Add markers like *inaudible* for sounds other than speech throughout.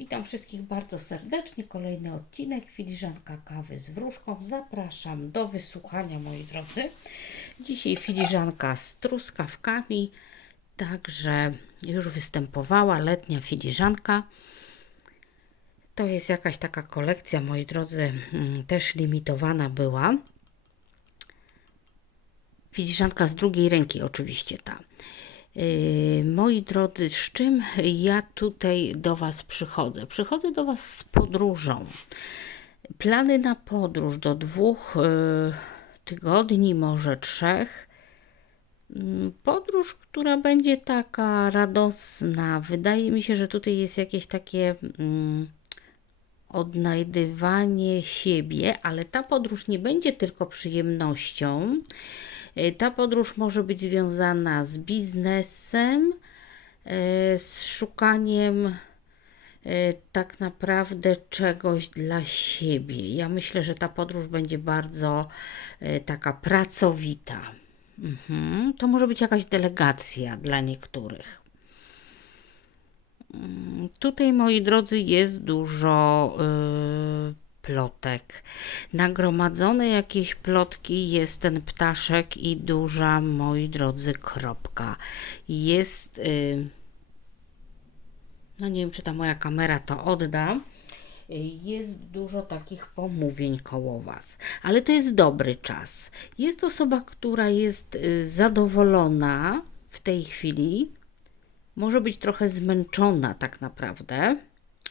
Witam wszystkich bardzo serdecznie. Kolejny odcinek Filiżanka kawy z wróżką. Zapraszam do wysłuchania, moi drodzy. Dzisiaj filiżanka z truskawkami, także już występowała letnia filiżanka. To jest jakaś taka kolekcja, moi drodzy, mm, też limitowana była. Filiżanka z drugiej ręki, oczywiście ta. Yy, moi drodzy, z czym ja tutaj do Was przychodzę? Przychodzę do Was z podróżą. Plany na podróż do dwóch yy, tygodni, może trzech. Mm, Podróż, która będzie taka radosna. Wydaje mi się, że tutaj jest jakieś takie mm, odnajdywanie siebie, ale ta podróż nie będzie tylko przyjemnością. Y, Ta podróż może być związana z biznesem, y, z szukaniem y, tak naprawdę czegoś dla siebie. Ja myślę, że ta podróż będzie bardzo taka pracowita. Mhm. To może być jakaś delegacja dla niektórych. Mm, Tutaj, moi drodzy, jest dużo y, plotek. Nagromadzone jakieś plotki jest ten ptaszek i duża, moi drodzy, kropka. Jest. Y, no nie wiem, czy ta moja kamera to odda. Jest dużo takich pomówień koło Was, ale to jest dobry czas. Jest osoba, która jest y, zadowolona w tej chwili, może być trochę zmęczona tak naprawdę,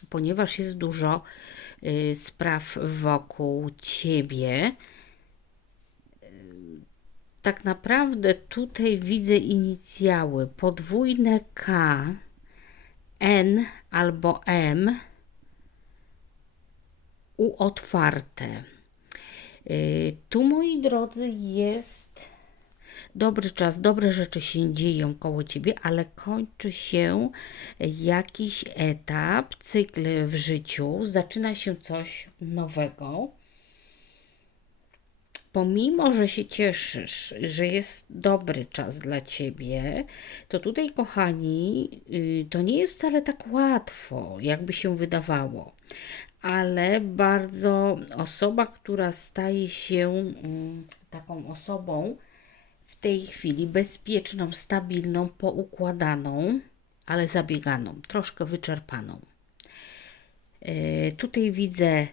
ponieważ jest dużo y, spraw wokół ciebie. Y, Tak naprawdę tutaj widzę inicjały podwójne K, N albo M, U otwarte. Y, Tu, moi drodzy, jest dobry czas, dobre rzeczy się dzieją koło ciebie, ale kończy się jakiś etap, cykl w życiu, zaczyna się coś nowego. Pomimo, że się cieszysz, że jest dobry czas dla ciebie, to tutaj, kochani, y, to nie jest wcale tak łatwo, jakby się wydawało. Ale bardzo osoba, która staje się mm, taką osobą, w tej chwili bezpieczną, stabilną, poukładaną, ale zabieganą, troszkę wyczerpaną. E, Tutaj widzę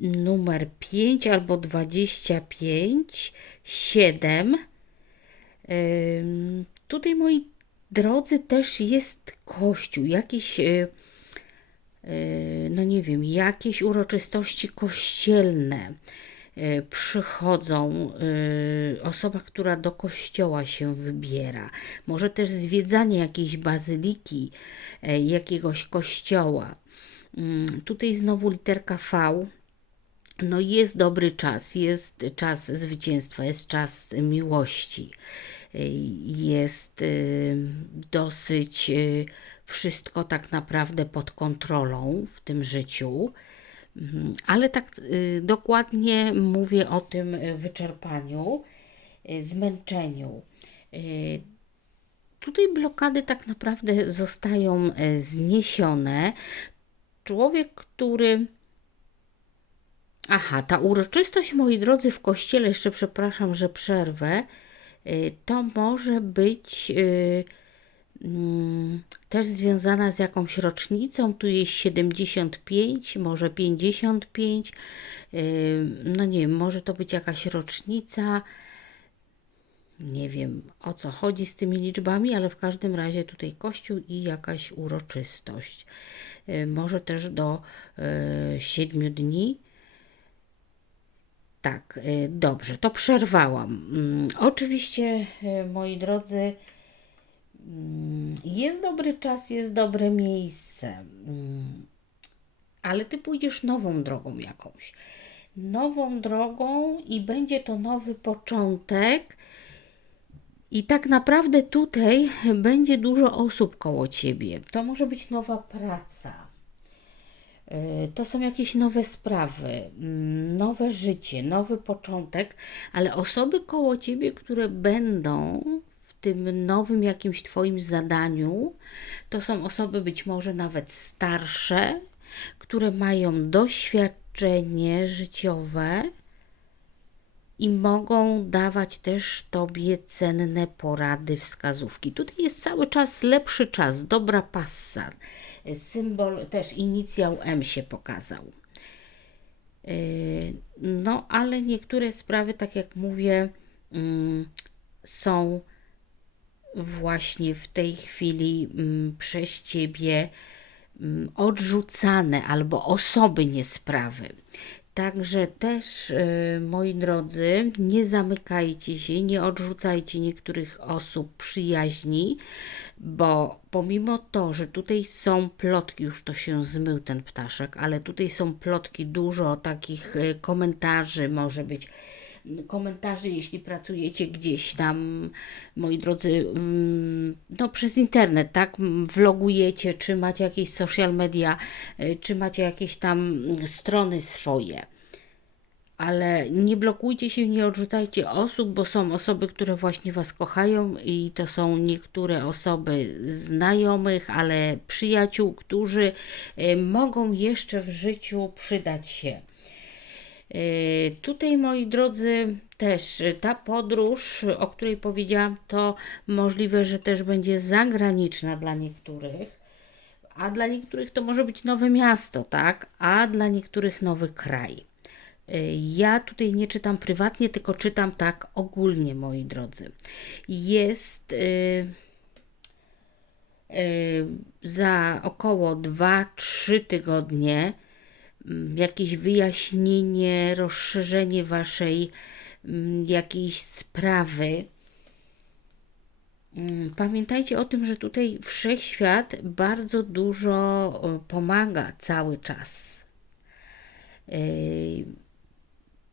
numer 5 albo 25, 7. Ym, Tutaj, moi drodzy, też jest kościół, jakiś, e, e, no nie wiem, jakieś uroczystości kościelne e, przychodzą, e, osoba, która do kościoła się wybiera, może też zwiedzanie jakiejś bazyliki, e, jakiegoś kościoła. Mm, Tutaj znowu literka V. No jest dobry czas, jest czas zwycięstwa, jest czas miłości, jest dosyć wszystko tak naprawdę pod kontrolą w tym życiu. Mhm. Ale tak y, dokładnie mówię o tym y, wyczerpaniu, y, zmęczeniu. Tutaj blokady tak naprawdę zostają zniesione. Człowiek, który. Aha, ta uroczystość, moi drodzy, w kościele, jeszcze przepraszam, że przerwę, to może być mm, też związana z jakąś rocznicą. Tu jest 75, może 55. y, No nie wiem, może to być jakaś rocznica. Nie wiem o co chodzi z tymi liczbami, ale w każdym razie tutaj kościół i jakaś uroczystość. Y, Może też do y, siedmiu dni. Tak, dobrze, to przerwałam. Mm, Oczywiście, moi drodzy, jest dobry czas, jest dobre miejsce, mm, ale ty pójdziesz nową drogą jakąś. Nową drogą i będzie to nowy początek. I tak naprawdę tutaj będzie dużo osób koło ciebie. To może być nowa praca. Y, To są jakieś nowe sprawy, mm, nowe życie, nowy początek, ale osoby koło ciebie, które będą tym nowym jakimś Twoim zadaniu. To są osoby być może nawet starsze, które mają doświadczenie życiowe i mogą dawać też Tobie cenne porady, wskazówki. Tutaj jest cały czas lepszy czas, dobra passa. Symbol, też inicjał M się pokazał. Yy, No, ale niektóre sprawy, tak jak mówię, mm, są właśnie w tej chwili mm, przez Ciebie mm, odrzucane albo osoby niesprawy. Także też, y, moi drodzy, nie zamykajcie się, nie odrzucajcie niektórych osób przyjaźni, bo pomimo to, że tutaj są plotki, już to się zmył ten ptaszek, ale tutaj są plotki, dużo takich y, komentarzy, może być komentarzy, jeśli pracujecie gdzieś tam, moi drodzy, mm, no przez internet, tak, vlogujecie, czy macie jakieś social media, y, czy macie jakieś tam strony swoje. Ale nie blokujcie się, nie odrzucajcie osób, bo są osoby, które właśnie Was kochają i to są niektóre osoby znajomych, ale przyjaciół, którzy y, mogą jeszcze w życiu przydać się. Yy, Tutaj, moi drodzy, też y, ta podróż, o której powiedziałam, to możliwe, że też będzie zagraniczna dla niektórych, a dla niektórych to może być nowe miasto, tak? A dla niektórych nowy kraj. Yy, Ja tutaj nie czytam prywatnie, tylko czytam tak ogólnie, moi drodzy. Jest. Yy, yy, za około 2-3 tygodnie jakieś wyjaśnienie, rozszerzenie waszej mm, jakiejś sprawy. Mm, Pamiętajcie o tym, że tutaj wszechświat bardzo dużo pomaga cały czas. Yy,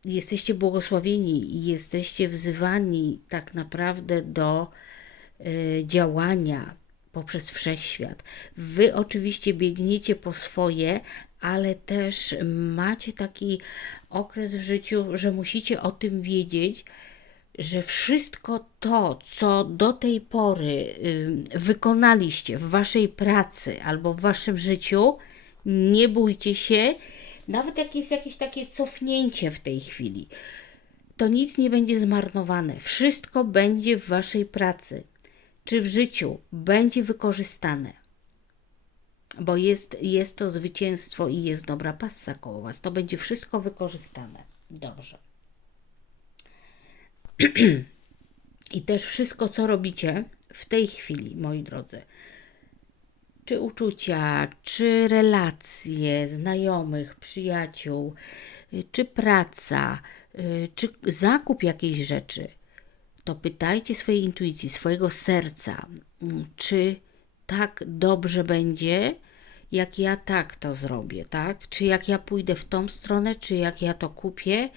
Jesteście błogosławieni jesteście wzywani tak naprawdę do y, działania poprzez wszechświat. Wy oczywiście biegniecie po swoje, ale też macie taki okres w życiu, że musicie o tym wiedzieć, że wszystko to, co do tej pory wykonaliście w waszej pracy albo w waszym życiu, nie bójcie się, nawet jak jest jakieś takie cofnięcie w tej chwili, to nic nie będzie zmarnowane. Wszystko będzie w waszej pracy czy w życiu będzie wykorzystane. Bo jest, jest to zwycięstwo i jest dobra passa koło was. To będzie wszystko wykorzystane. Dobrze. *clears throat* I też wszystko, co robicie w tej chwili, moi drodzy, czy uczucia, czy relacje znajomych, przyjaciół, y, czy praca, y, czy zakup jakiejś rzeczy, to pytajcie swojej intuicji, swojego serca, mm, czy tak dobrze będzie, jak ja tak to zrobię, tak? Czy jak ja pójdę w tą stronę, czy jak ja to kupię,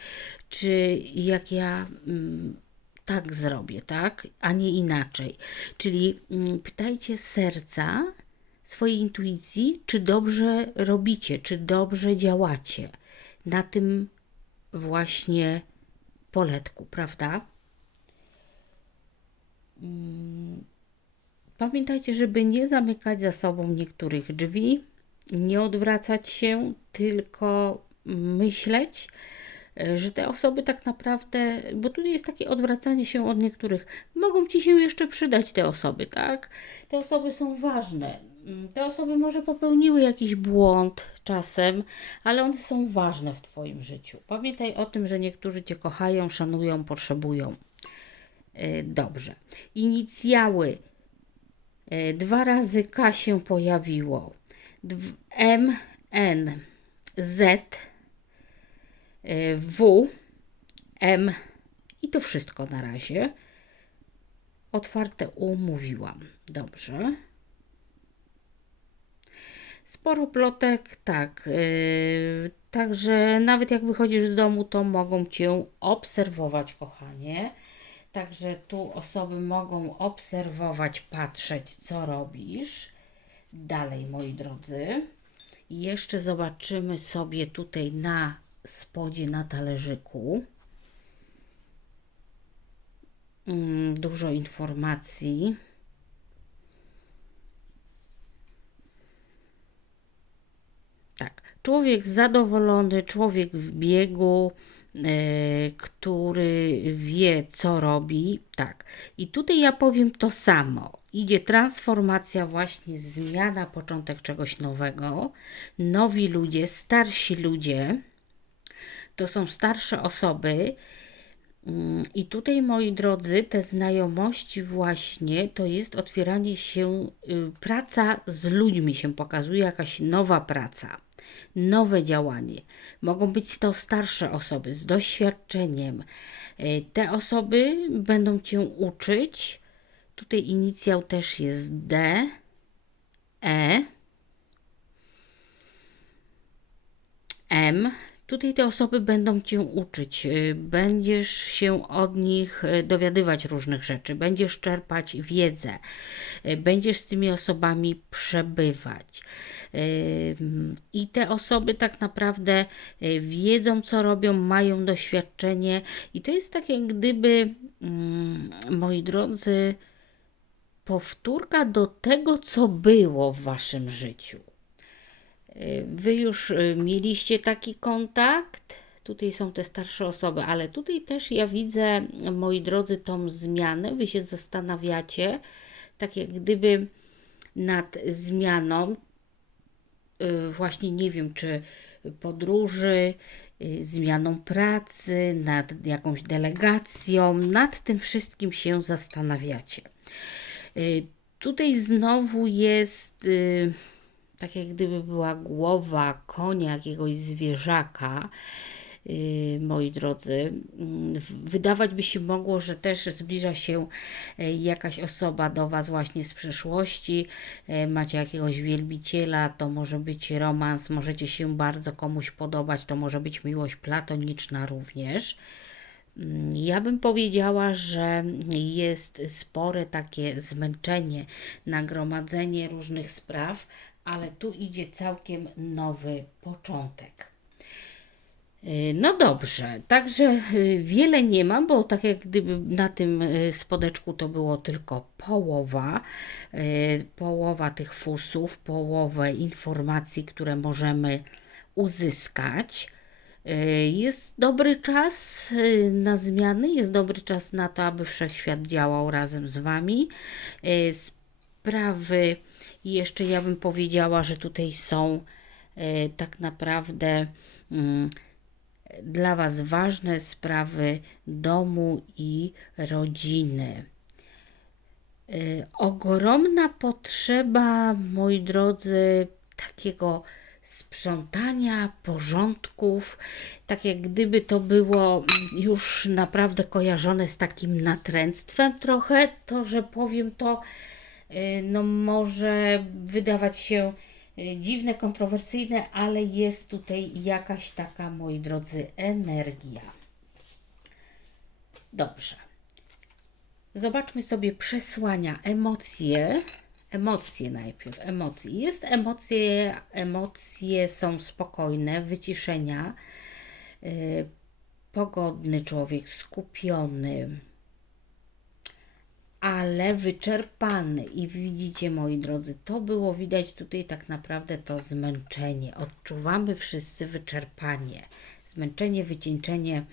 czy jak ja mm, tak zrobię, tak? A nie inaczej. Czyli mm, pytajcie serca, swojej intuicji, czy dobrze robicie, czy dobrze działacie na tym właśnie poletku, prawda? Mm, Pamiętajcie, żeby nie zamykać za sobą niektórych drzwi, nie odwracać się, tylko myśleć, że te osoby tak naprawdę, bo tutaj jest takie odwracanie się od niektórych, mogą ci się jeszcze przydać te osoby, tak? Te osoby są ważne. Te osoby może popełniły jakiś błąd czasem, ale one są ważne w Twoim życiu. Pamiętaj o tym, że niektórzy Cię kochają, szanują, potrzebują. E, Dobrze. Inicjały. E, Dwa razy K się pojawiło. M, N, Z, e, W, M i to wszystko na razie. Otwarte U mówiłam. Dobrze. Sporo plotek, tak. Yy, także nawet jak wychodzisz z domu, to mogą cię obserwować, kochanie. Także tu osoby mogą obserwować, patrzeć, co robisz. Dalej, moi drodzy. Jeszcze zobaczymy sobie tutaj na spodzie, na talerzyku. mm, dużo informacji. Tak, człowiek zadowolony, człowiek w biegu, który wie, co robi. Tak, i tutaj ja powiem to samo. Idzie transformacja, właśnie zmiana, początek czegoś nowego. Nowi ludzie, starsi ludzie, to są starsze osoby. Mm, I tutaj, moi drodzy, te znajomości właśnie to jest otwieranie się, y, praca z ludźmi się pokazuje, jakaś nowa praca, nowe działanie. Mogą być to starsze osoby z doświadczeniem. Y, Te osoby będą Cię uczyć. Tutaj inicjał też jest D, E, M. Tutaj te osoby będą Cię uczyć, y, będziesz się od nich y, dowiadywać różnych rzeczy, będziesz czerpać wiedzę, y, będziesz z tymi osobami przebywać. I te osoby tak naprawdę wiedzą, co robią, mają doświadczenie, i to jest tak, jak gdyby, mm, moi drodzy, powtórka do tego, co było w Waszym życiu. Wy już y, mieliście taki kontakt. Tutaj są te starsze osoby, ale tutaj też ja widzę, moi drodzy, tą zmianę. Wy się zastanawiacie, tak jak gdyby nad zmianą, y, właśnie nie wiem, czy podróży, y, zmianą pracy, nad jakąś delegacją, nad tym wszystkim się zastanawiacie. Tutaj znowu jest tak jak gdyby była głowa konia, jakiegoś zwierzaka. y, Moi drodzy, Mm, wydawać by się mogło, że też zbliża się e, jakaś osoba do Was właśnie z przyszłości. E, Macie jakiegoś wielbiciela, to może być romans, możecie się bardzo komuś podobać, to może być miłość platoniczna również. Mm, Ja bym powiedziała, że jest spore takie zmęczenie, nagromadzenie różnych spraw, ale tu idzie całkiem nowy początek. Y, No dobrze, także y, wiele nie mam, bo tak jak gdyby na tym y, spodeczku to było tylko połowa, połowa tych fusów, połowę informacji, które możemy uzyskać. Jest dobry czas na zmiany, jest dobry czas na to, aby wszechświat działał razem z Wami. Y, Sprawy, jeszcze ja bym powiedziała, że tutaj są y, tak naprawdę mm, dla Was ważne sprawy domu i rodziny. Y, Ogromna potrzeba, moi drodzy, takiego sprzątania, porządków, tak jak gdyby to było mm, już naprawdę kojarzone z takim natręctwem trochę, to że powiem to, no może wydawać się y, dziwne, kontrowersyjne, ale jest tutaj jakaś taka, moi drodzy, energia. Dobrze. Zobaczmy sobie przesłania, emocje. Emocje najpierw, emocje. Jest emocje, emocje są spokojne, wyciszenia. Yy, pogodny człowiek, skupiony, ale wyczerpany. I widzicie, moi drodzy, to było widać tutaj tak naprawdę to zmęczenie. Odczuwamy wszyscy wyczerpanie, zmęczenie, wycieńczenie.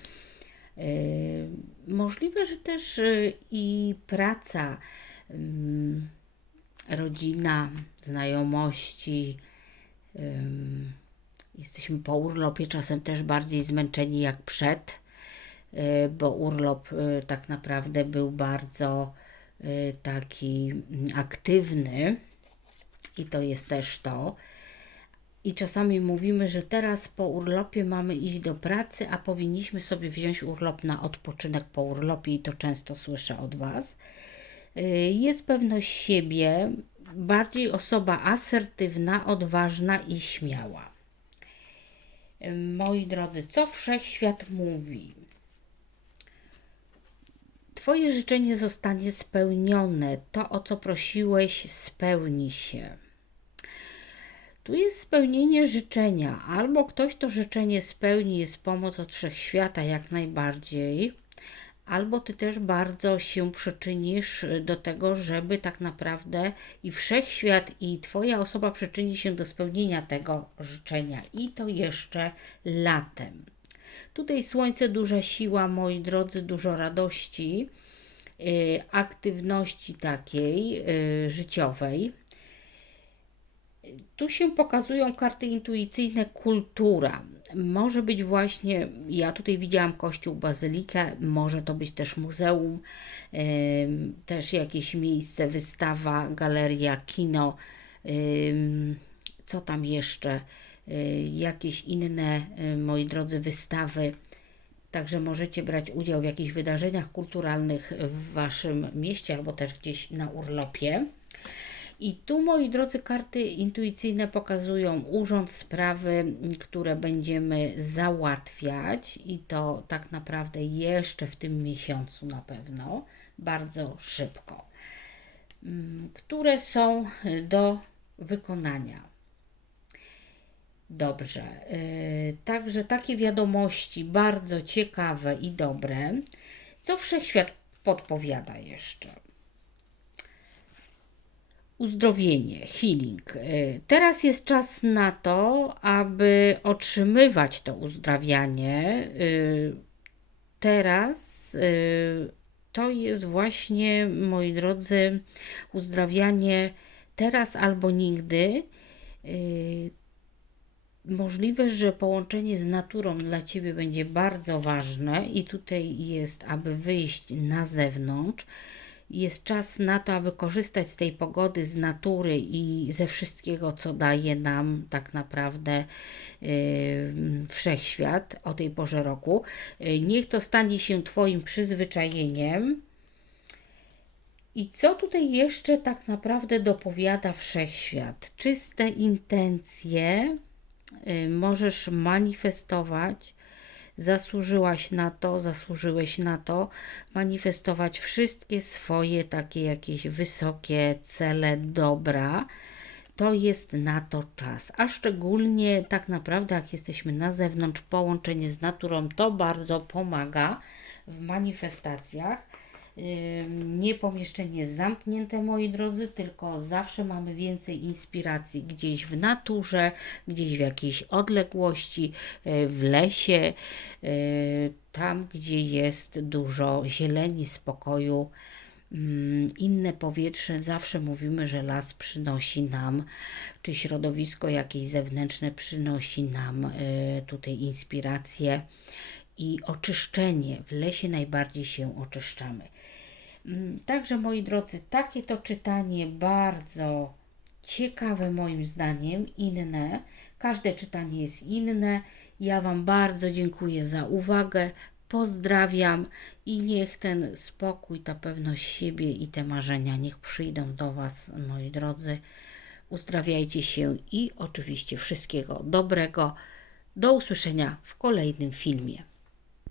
Yy, możliwe, że też yy, i praca, ym, rodzina, znajomości. ym, Jesteśmy po urlopie czasem też bardziej zmęczeni jak przed, y, bo urlop y, tak naprawdę był bardzo taki mm, aktywny i to jest też to. I czasami mówimy, że teraz po urlopie mamy iść do pracy, a powinniśmy sobie wziąć urlop na odpoczynek po urlopie, i to często słyszę od Was. Y, Jest pewność siebie, bardziej osoba asertywna, odważna i śmiała. Y, Moi drodzy, co wszechświat mówi? Twoje życzenie zostanie spełnione. To, o co prosiłeś, spełni się. Tu jest spełnienie życzenia. Albo ktoś to życzenie spełni, jest pomoc od wszechświata jak najbardziej, albo ty też bardzo się przyczynisz do tego, żeby tak naprawdę i wszechświat, i twoja osoba przyczyni się do spełnienia tego życzenia. I to jeszcze latem. Tutaj słońce, duża siła, moi drodzy, dużo radości, y, aktywności takiej y, życiowej. Tu się pokazują karty intuicyjne, kultura. Może być właśnie, ja tutaj widziałam kościół, bazylikę, może to być też muzeum, też jakieś miejsce, wystawa, galeria, kino, co tam jeszcze, jakieś inne, y, moi drodzy, wystawy. Także możecie brać udział w jakichś wydarzeniach kulturalnych w Waszym mieście albo też gdzieś na urlopie. I tu, moi drodzy, karty intuicyjne pokazują urząd, sprawy, które będziemy załatwiać i to tak naprawdę jeszcze w tym miesiącu na pewno, bardzo szybko, mm, które są do wykonania. Dobrze, yy, także takie wiadomości bardzo ciekawe i dobre. Co wszechświat podpowiada jeszcze? uzdrowienie, healing. Y, Teraz jest czas na to, aby otrzymywać to uzdrawianie. Y, Teraz to jest właśnie, moi drodzy, uzdrawianie teraz albo nigdy. Możliwe, że połączenie z naturą dla Ciebie będzie bardzo ważne i tutaj jest, aby wyjść na zewnątrz jest czas na to, aby korzystać z tej pogody, z natury i ze wszystkiego, co daje nam tak naprawdę yy, wszechświat o tej porze roku. Yy, niech to stanie się Twoim przyzwyczajeniem. I co tutaj jeszcze tak naprawdę dopowiada wszechświat? Czyste intencje możesz manifestować. Zasłużyłaś na to, zasłużyłeś na to, manifestować wszystkie swoje takie jakieś wysokie cele, dobra. To jest na to czas, a szczególnie tak naprawdę, jak jesteśmy na zewnątrz, połączenie z naturą to bardzo pomaga w manifestacjach nie pomieszczenie zamknięte, moi drodzy, tylko zawsze mamy więcej inspiracji gdzieś w naturze, gdzieś w jakiejś odległości, e, w lesie, e, tam, gdzie jest dużo zieleni, spokoju. Mm, inne powietrze, zawsze mówimy, że las przynosi nam, czy środowisko jakieś zewnętrzne przynosi nam e, tutaj inspirację i oczyszczenie. W lesie najbardziej się oczyszczamy. Mm, także moi drodzy, takie to czytanie bardzo ciekawe moim zdaniem, inne. Każde czytanie jest inne. Ja Wam bardzo dziękuję za uwagę. Pozdrawiam i niech ten spokój, ta pewność siebie i te marzenia niech przyjdą do Was, moi drodzy. Uzdrawiajcie się i oczywiście wszystkiego dobrego. Do usłyszenia w kolejnym filmie.